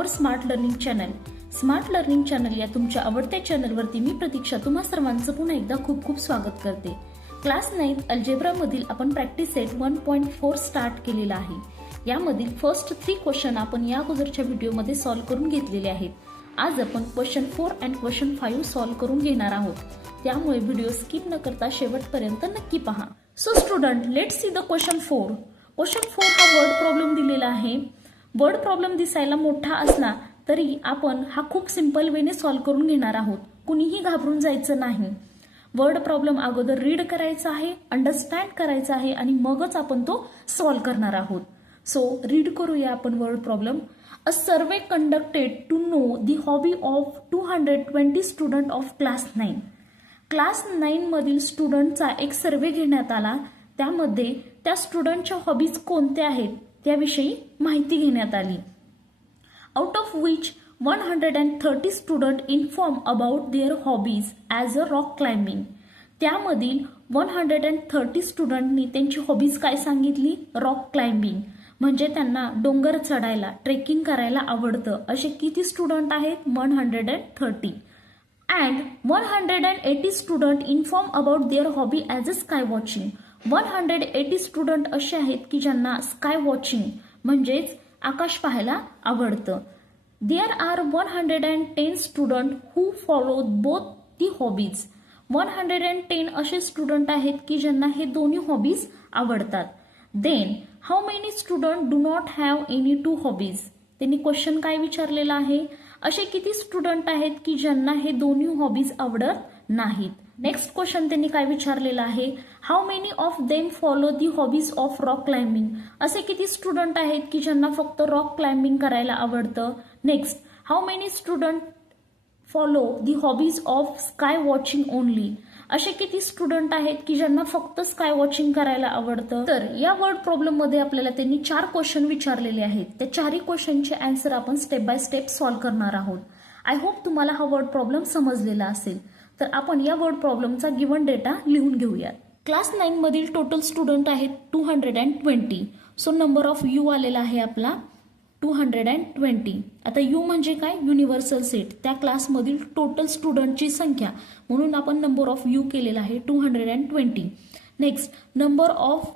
आवर smart learning channel. Smart learning channel या तुमच्या आवडत्या चॅनलवरती मी प्रतीक्षा तुम्हा सर्वांचं पुन्हा एकदा खूप खूप स्वागत करते. क्लास 9 अल्जेब्रा मधील आपण प्रॅक्टिस सेट 1.4 स्टार्ट केलेला आहे. यामधील फर्स्ट 3 क्वेश्चन आपण या अगोदरच्या व्हिडिओमध्ये सॉल्व्ह करून घेतलेले आहेत. आज आपण क्वेश्चन 4 आणि क्वेश्चन 5 सॉल्व्ह करून घेणार आहोत. त्यामुळे व्हिडिओ स्किप न करता शेवटपर्यंत नक्की पहा. So student, let's see the question 4. Question 4 हा वर्ड प्रॉब्लेम दिलेला आहे. वर्ड प्रॉब्लेम दिसायला मोठा असला तरी आपण हा खूप सिंपल वेने सॉल्व्ह करून घेणार आहोत. कुणीही घाबरून जायचं नाही. वर्ड प्रॉब्लेम अगोदर रीड करायचा आहे, अंडरस्टँड करायचा आहे आणि मगच आपण तो सॉल्व्ह करणार आहोत. सो रीड करूया आपण word problem. A survey conducted to know the hobby of 220 student of class 9. Class 9 मधील स्टुडंटचा एक सर्वे घेण्यात आला. त्यामध्ये त्या स्टुडंटच्या हॉबीज कोणत्या आहेत त्याविषयी माहिती घेण्यात आली. Out of which 130 student inform about their hobbies as a rock climbing. त्यामधील 130 स्टुडंटनी त्यांची हॉबीज काय सांगितली? रॉक क्लाइम्बिंग, म्हणजे त्यांना डोंगर चढायला, ट्रेकिंग करायला आवडतं. असे किती स्टुडंट आहेत? 130. And 180 student inform about their hobby as a sky watching. 180 student असे आहेत की ज्यांना स्काय वॉचिंग म्हणजेच आकाश पाहायला आवडतं. There are 110 student who follow both the hobbies. 110 असे स्टुडंट आहेत की ज्यांना हे दोन्ही हॉबीज आवडतात. Then how many student do not have any two hobbies. त्यांनी क्वेश्चन काय विचारलेला आहे? असे किती स्टुडंट आहेत की ज्यांना हे दोन्ही हॉबीज आवडत नाहीत. नेक्स्ट क्वेश्चन त्यांनी काय विचारलेला आहे? How many of them follow the hobbies of rock climbing. असे किती स्टुडंट आहेत की ज्यांना फक्त रॉक क्लाइम्बिंग करायला आवडतं. Next, how many student follow the hobbies of sky watching only. असे किती स्टुडंट आहेत की ज्यांना फक्त स्काय वॉचिंग करायला आवडतं. तर या वर्ड प्रॉब्लेम मध्ये आपल्याला त्यांनी 4 क्वेश्चन विचारलेले आहेत. त्या 4 क्वेश्चनचे आन्सर आपण स्टेप बाय स्टेप सॉल्व्ह करणार आहोत. आय होप तुम्हाला हा वर्ड प्रॉब्लेम समजलेला असेल. तर आपण या वर्ड प्रॉब्लेमचा गिवन डेटा लिहून घेऊयात. क्लास 9 मधील टोटल स्टुडंट आहेत 220. सो नंबर ऑफ यू आलेला आहे आपला 220. आता यू म्हणजे काय? युनिव्हर्सल सेट, त्या क्लासमधील टोटल स्टुडंटची संख्या, म्हणून आपण नंबर ऑफ यू केलेला आहे 220. नेक्स्ट, नंबर ऑफ,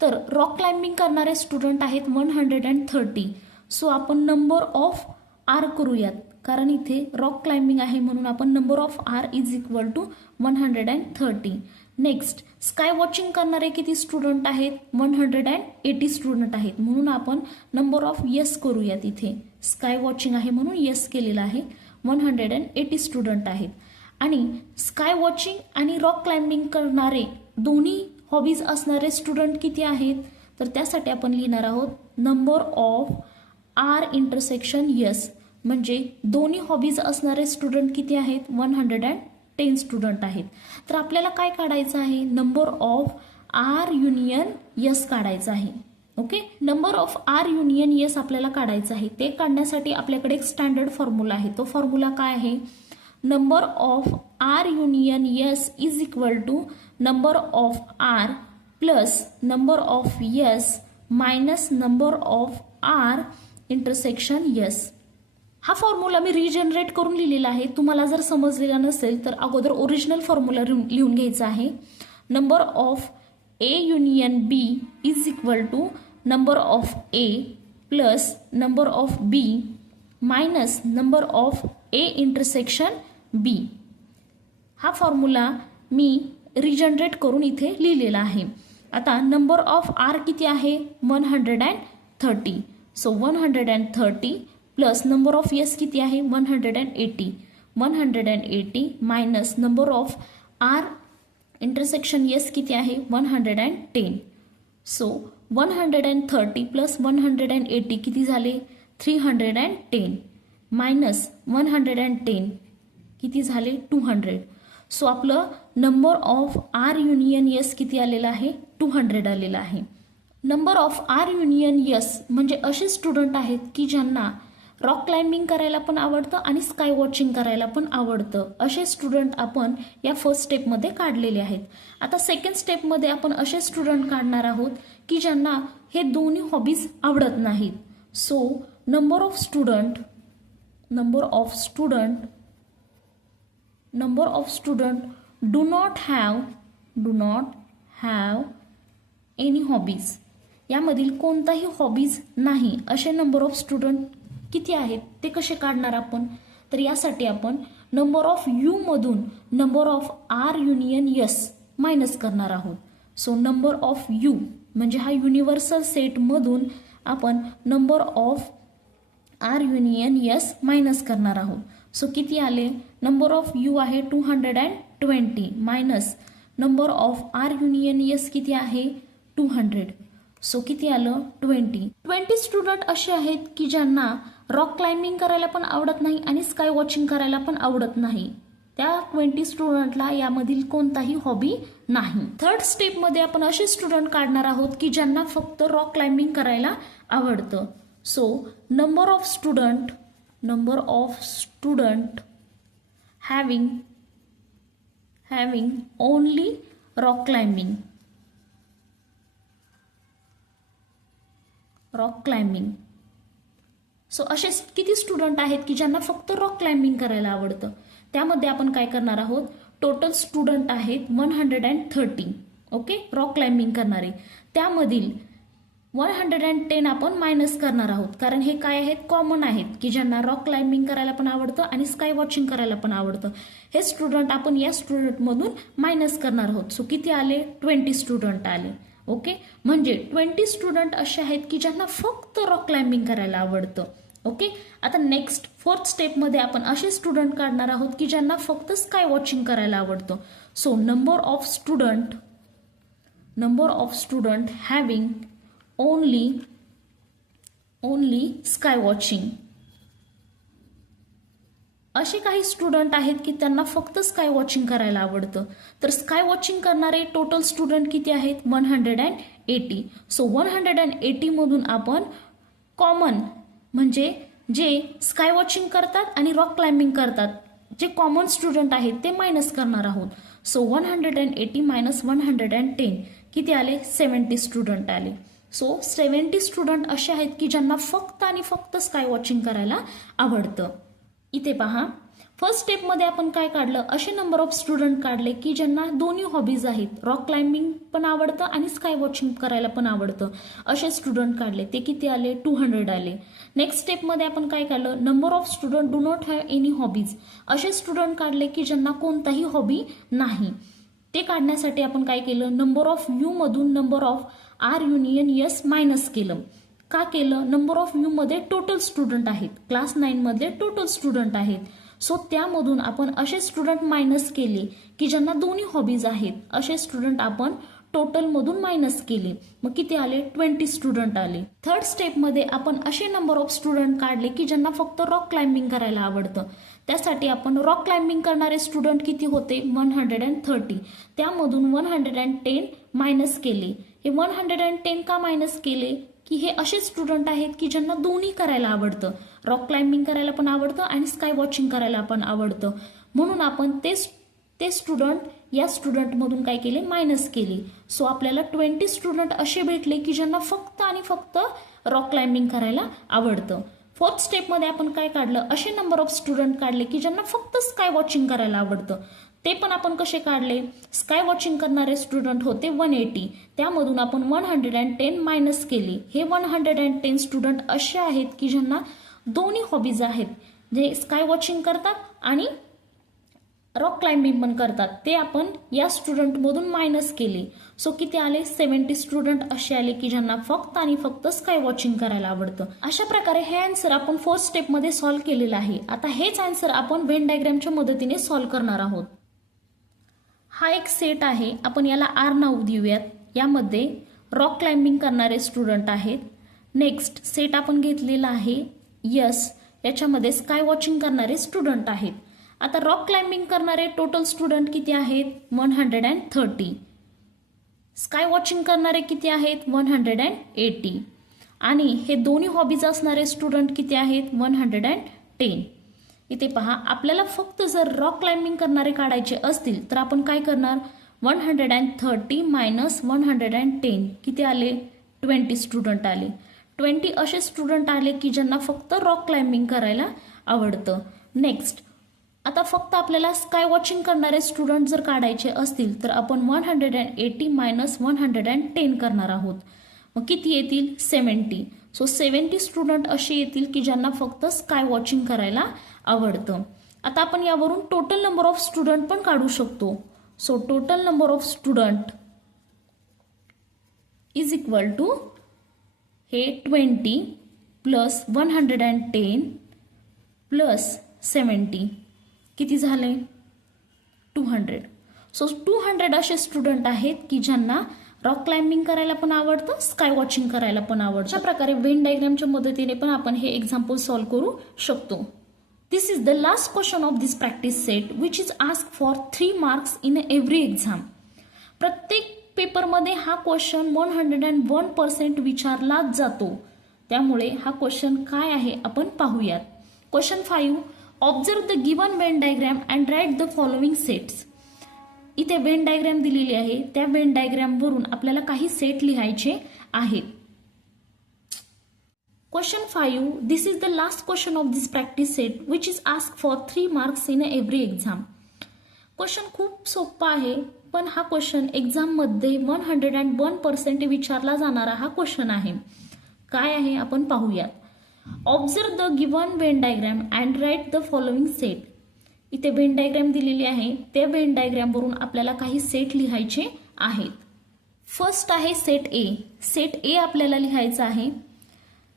तर रॉक क्लाइम्बिंग करणारे स्टुडंट आहेत 130. सो आपण नंबर ऑफ आर करूयात, कारण इथे रॉक क्लाइम्बिंग आहे म्हणून आपण number of R is equal to 130. Next, sky watching करणारे किती स्टुडंट आहेत? 180 स्टुडंट आहेत, म्हणून आपण नंबर ऑफ येस करूयात. इथे स्काय वॉचिंग आहे म्हणून येस केलेला आहे. 180 स्टुडंट आहेत. आणि स्काय वॉचिंग आणि रॉक क्लाइम्बिंग करणारे दोन्ही हॉबीज असणारे स्टुडंट किती आहेत? तर त्यासाठी आपण लिहिणार आहोत number of R intersection S, म्हणजे दोन्ही हॉबीज असणारे स्टुडंट किती आहेत? 110 स्टुडंट आहेत. तर आपल्याला काय काढायचं आहे? Number of R union S काढायचं आहे. Okay, number of R union S आपल्याला काढायचं आहे. ते काढण्यासाठी आपल्याकडे एक स्टँडर्ड फॉर्म्युला आहे. तो फॉर्म्युला काय आहे? Number of R union S is equal to number of R plus number of S minus number of R intersection S. हा फॉर्म्युला मी रिजनरेट करून लिहिलेला आहे. तुम्हाला जर समजलेला नसेल तर अगोदर ओरिजिनल फॉर्म्युला लिहून घ्यायचा आहे. Number of A union B is equal to number of A plus number of B minus number of A intersection B. हा फॉर्म्युला मी रिजनरेट करून इथे लिहिलेला आहे. आता नंबर ऑफ आर किती आहे? 130. So 130 plus number of S किती आहे? 180. 180 minus number of R intersection S किती आहे? 110. सो 130 प्लस 180 किती झाले? 310 मायनस 110 किती झाले? 200. सो आपलं number of R union S किती आलेला आहे? 200 आलेला आहे. Number of R union S म्हणजे असे स्टुडंट आहेत की ज्यांना रॉक क्लाइम्बिंग करायला पण आवडतं आणि स्काय वॉचिंग करायला पण आवडतं. असे स्टुडंट आपण या फर्स्ट स्टेपमध्ये काढलेले आहेत. आता सेकंड स्टेपमध्ये आपण असे स्टुडंट काढणार आहोत की ज्यांना हे दोन्ही हॉबीज आवडत नाहीत. So number of student number of student do not have any hobbies. यामधील कोणताही हॉबीज नाही असे नंबर ऑफ स्टुडंट किती आहेत ते कसे काढणार आपण? तर यासाठी आपण नंबर ऑफ यू मधून number of R union S minus करणार आहोत. सो नंबर ऑफ यू म्हणजे हा युनिव्हर्सल सेट मधून आपण number of R union S minus करणार आहोत. सो किती आले? नंबर ऑफ यू आहे 220 minus number of R union S किती आहे 200. सो किती आलं 20 स्टुडंट असे आहेत की ज्यांना रॉक क्लाइम्बिंग करायला पण आवडत नाही आणि स्काय वॉचिंग करायला पण आवडत नाही. त्या 20 स्टुडंटला यामधील कोणताही हॉबी नाही. थर्ड स्टेपमध्ये आपण असे स्टुडंट काढणार आहोत की ज्यांना फक्त रॉक क्लाइम्बिंग करायला आवडतं. So number of student having only rock climbing. So असे किती स्टुडंट आहेत की ज्यांना फक्त रॉक क्लाइम्बिंग करायला आवडतं? त्यामध्ये आपण काय करणार आहोत? टोटल स्टुडंट आहेत 130. ओके, रॉक क्लाइम्बिंग करणारे. त्यामधील 110 आपण मायनस करणार आहोत कारण हे काय आहेत? कॉमन आहेत की ज्यांना रॉक क्लाइम्बिंग करायला पण आवडतं आणि स्काय वॉचिंग करायला पण आवडतं. हे स्टुडंट आपण या स्टुडंटमधून मायनस करणार आहोत. सो किती आले? 20 स्टुडंट आले. ओके, म्हणजे 20 स्टुडंट असे आहेत की ज्यांना फक्त रॉक क्लाइम्बिंग करायला आवडतं. ओके, आता नेक्स्ट फोर्थ स्टेपमध्ये आपण असे स्टुडंट काढणार आहोत की ज्यांना फक्त स्काय वॉचिंग करायला आवडतं. So number of student having only sky watching. असे काही स्टुडंट आहेत की त्यांना फक्त स्काय वॉचिंग करायला आवडतं. तर स्काय वॉचिंग करणारे टोटल स्टुडंट किती आहेत? 180. सो 180 मधून आपण कॉमन म्हणजे जे स्काय वॉचिंग करतात आणि रॉक क्लाइम्बिंग करतात जे कॉमन स्टुडंट आहेत ते मायनस करणार आहोत. सो 180 मायनस 110 किती आले? 70 स्टुडंट आले. सो 70 स्टुडंट असे आहेत की ज्यांना फक्त आणि फक्त स्काय वॉचिंग करायला आवडतं. इथे पहा, फर्स्ट स्टेपमध्ये आपण काय काढलं? असे नंबर ऑफ स्टुडंट काढले की ज्यांना दोन्ही हॉबीज आहेत, रॉक क्लाइम्बिंग पण आवडतं आणि स्काय वॉचिंग करायला पण आवडतं. असे स्टुडंट काढले. ते किती आले? 200 आले. नेक्स्ट स्टेपमध्ये आपण काय काढलं? Number of student do not have any hobbies. असे स्टुडंट काढले की ज्यांना कोणताही हॉबी नाही. ते काढण्यासाठी आपण काय केलं? नंबर ऑफ यू मधून number of R union S minus केलं. का केलं? नंबर ऑफ यू मध्ये टोटल स्टुडंट आहेत, क्लास 9 मधले टोटल स्टुडंट आहेत. सो त्यामधून आपण असे स्टुडंट मायनस केले की ज्यांना दोन्ही हॉबीज आहेत. असे स्टुडंट आपण टोटल मधून मायनस केले. मग किती आले? 20 स्टुडंट आले. थर्ड स्टेपमध्ये आपण असे नंबर ऑफ स्टुडंट काढले की ज्यांना फक्त रॉक क्लाइम्बिंग करायला आवडतं. त्यासाठी आपण रॉक क्लाइम्बिंग करणारे स्टुडंट किती होते? 130. त्यामधून 110 मायनस केले. हे 110 का मायनस केले? की हे असे स्टुडंट आहेत की ज्यांना दोन्ही करायला आवडतं, रॉक क्लाइम्बिंग करायला पण आवडतं आणि स्काय वॉचिंग करायला पण आवडतं. म्हणून आपण ते स्टुडंट या स्टुडंटमधून काय केले? मायनस केले. सो आपल्याला 20 स्टुडंट असे भेटले की ज्यांना फक्त आणि फक्त रॉक क्लाइम्बिंग करायला आवडतं. फोर्थ स्टेपमध्ये आपण काय काढलं? असे नंबर ऑफ स्टुडंट काढले की ज्यांना फक्त स्काय वॉचिंग करायला आवडतं. ते पण आपण कसे काढले? स्काय वॉचिंग करणारे स्टुडंट होते 180. त्यामधून आपण 110 मायनस केले. हे 110 स्टुडंट असे आहेत की ज्यांना दोन्ही हॉबीज आहेत, जे स्काय वॉचिंग करतात आणि रॉक क्लाइम्बिंग पण करतात. ते आपण या स्टुडंटमधून मायनस केले. सो किती आले? 70 स्टुडंट असे आले की ज्यांना फक्त आणि फक्त स्काय वॉचिंग करायला आवडतं. अशा प्रकारे हे आन्सर आपण फोर्थ स्टेपमध्ये सॉल्व्ह केलेलं आहे. आता हेच आन्सर आपण व्हेन डायग्रामच्या मदतीने सॉल्व्ह करणार आहोत. हा एक सेट आहे, आपण याला आर नाव देऊयात. यामध्ये रॉक क्लाइम्बिंग करणारे स्टुडंट आहेत. नेक्स्ट सेट आपण घेतलेला आहे यस, याच्यामध्ये स्काय वॉचिंग करणारे स्टुडंट आहेत. आता रॉक क्लाइम्बिंग करणारे टोटल स्टुडंट किती आहेत? 130. स्काय वॉचिंग करणारे किती आहेत? 180. आणि हे दोन्ही हॉबीज असणारे स्टुडंट किती आहेत? 110. इथे पहा, आपल्याला फक्त जर रॉक क्लाइम्बिंग करणारे काढायचे असतील तर आपण काय करणार? 130 मायनस 110 किती आले? 20 स्टुडंट आले. 20 असे स्टुडंट आले की ज्यांना फक्त रॉक क्लाइम्बिंग करायला आवडतं. नेक्स्ट, आता फक्त आपल्याला स्काय वॉचिंग करणारे स्टुडंट जर काढायचे असतील तर आपण 180 मायनस 110 करणार आहोत. मग किती येतील? 70. सो 70 स्टुडंट असे येतील की ज्यांना फक्त स्काय वॉचिंग करायला आवडतं. आता आपण यावरून टोटल नंबर ऑफ स्टुडंट पण काढू शकतो. So total number of student is equal to हे 20 प्लस 110 प्लस 70 किती झाले? 200. सो 200 असे स्टुडंट आहेत की ज्यांना रॉक क्लाइम्बिंग करायला पण आवडतं, स्काय वॉचिंग करायला पण आवडतं. अशा प्रकारे व्हेन डायग्रामच्या मदतीने पण आपण हे एक्झाम्पल सॉल्व्ह करू शकतो. This is the last question of this practice set which is ask for 3 marks in every exam. प्रत्येक पेपरमध्ये हा क्वेश्चन 101% विचारलाच जातो. त्यामुळे हा क्वेश्चन काय आहे आपण पाहूयात. Question 5, observe the given Venn diagram and write the following sets. इथे व्हेन डायग्राम दिलेली आहे, त्या व्हेन डायग्राम वरून आपल्याला काही सेट लिहायचे आहेत. Question 5, this is the last question of this practice set which is ask for 3 marks in every exam. Question खूप सोपा आहे, पण हा क्वेश्चन एक्झाममध्ये 101% विचारला जाणारा हा क्वेश्चन आहे. काय आहे आपण पाहूयात. Observe the given Venn diagram and write the following set. इथे व्हेन डायग्राम दिलेली आहे, त्या व्हेन डायग्राम वरून आपल्याला काही सेट लिहायचे आहेत. फर्स्ट आहे सेट ए. सेट ए आपल्याला लिहायचं आहे.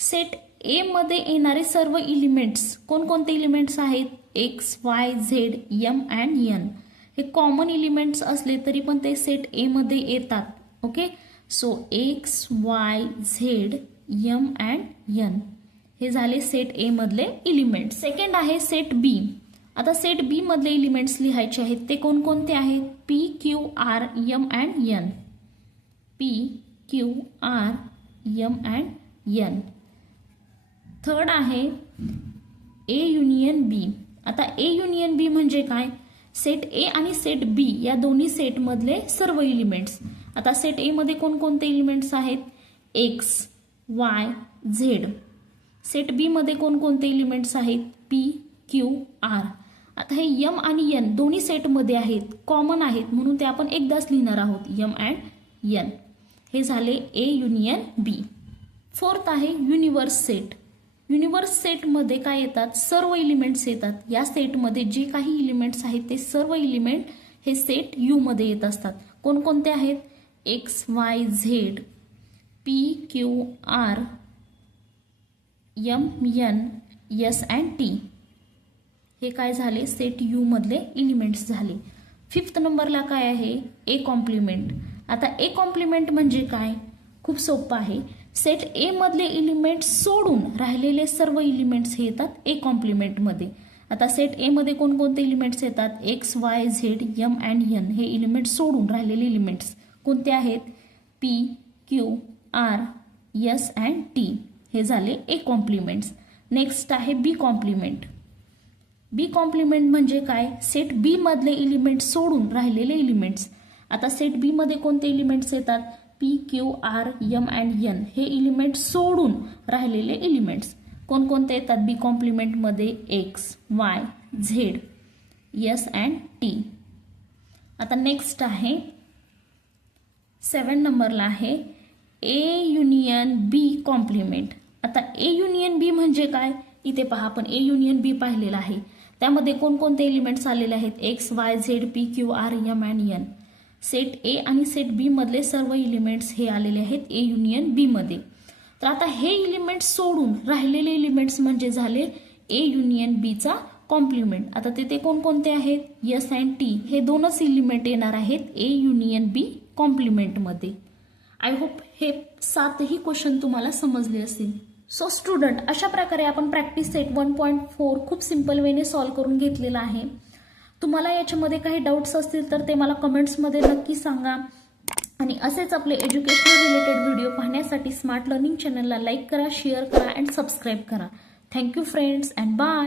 सेट ए मध्ये येणारे सर्व एलिमेंट्स कोणकोणते एलिमेंट्स आहेत? X, Y, Z, M and N. हे कॉमन एलिमेंट्स असले तरी पण ते सेट ए मध्ये येतात. Okay, so X, Y, Z, M and N हे झाले सेट ए मधले एलिमेंट. सेकंड आहे सेट बी. आता सेट बी मधले एलिमेंट्स लिहायचे आहेत. ते कोणकोणते आहेत? P, Q, R, M and N. P, Q, R, M and N. Third आहे ए युनियन बी. आता ए युनियन बी म्हणजे काय? सेट ए आणि सेट बी या दोन्ही सेट मधले सर्व एलिमेंट्स. आता सेट ए मध्ये कोणकोणते एलिमेंट्स आहेत? X, Y, Z. Set B मध्ये कोणकोणते एलिमेंट्स आहेत? P, Q, R. आता हे यम आणि एन दोन्ही सेटमध्ये आहेत, कॉमन आहेत, म्हणून ते आपण एकदाच लिहिणार आहोत, यम अँड एन. हे झाले ए युनियन बी. फोर्थ आहे युनिवर्स सेट. युनिवर्स सेटमध्ये काय येतात? सर्व एलिमेंट्स येतात. या सेटमध्ये जे काही एलिमेंट्स आहेत ते सर्व एलिमेंट हे सेट यू मध्ये येत असतात. कोणकोणते आहेत? X, Y, Z, P, Q, R, M, N, S and T. हे काय झाले? सेट यू मधले एलिमेंट्स झाले. फिफ्थ नंबरला काय आहे? A complement. आता ए कॉम्प्लिमेंट म्हणजे काय? खूप सोपं आहे. सेट ए मधले एलिमेंट्स सोडून राहिलेले सर्व एलिमेंट्स हे येतात ए कॉम्प्लिमेंट मध्ये. आता सेट ए मध्ये कोणकोणते एलिमेंट्स येतात? X, Y, Z, M and N. हे एलिमेंट्स सोडून राहिलेले एलिमेंट्स कोणते आहेत? P, Q, R, S and T. हे झाले ए कॉम्प्लिमेंट्स. नेक्स्ट आहे बी कॉम्प्लिमेंट. बी कॉम्प्लिमेंट म्हणजे काय? सेट बी मधले एलिमेंट्स सोडून राहिलेले एलिमेंट्स. आता सेट बी मध्ये कोणते एलिमेंट्स येतात? P, Q, R, M and N. हे एलिमेंट्स सोडून राहिलेले एलिमेंट्स कोणकोणते येतात बी कॉम्प्लिमेंट मध्ये? X, Y, Z, S and T. आता नेक्स्ट आहे 7 नंबरला आहे ए युनियन बी कॉम्प्लिमेंट. आता ए युनियन बी म्हणजे काय? इथे पहा, आपण ए युनियन बी पाहिलेलं आहे. त्यामध्ये कोणकोणते एलिमेंट्स आलेले आहेत? X, Y, Z, P, Q, R, M and N. Set A आणि सेट बी मधले सर्व एलिमेंट्स हे आलेले आहेत ए युनियन बी मध्ये. तर आता हे एलिमेंट्स सोडून राहिलेले एलिमेंट्स म्हणजे झाले ए युनियन बीचा कॉम्प्लिमेंट. आता तिथे कोणकोणते आहेत? S and T. हे दोनच एलिमेंट येणार आहेत ए युनियन बी कॉम्प्लिमेंट मध्ये. आय होप हे 7ही क्वेश्चन तुम्हाला समजले असतील. सो स्टुडंट, अशा प्रकारे आपण प्रॅक्टिस सेट 1.4 खूप सिंपल वेने सॉल्व्ह करून घेतलेला आहे. तुम्हाला याच्यामध्ये काही डाऊट्स असतील तर ते मला कमेंट्समध्ये नक्की सांगा. आणि असेच आपले एज्युकेशनल रिलेटेड व्हिडिओ पाहण्यासाठी स्मार्ट लर्निंग चॅनलला लाईक करा, शेअर करा अँड सबस्क्राईब करा. Thank you friends and bye.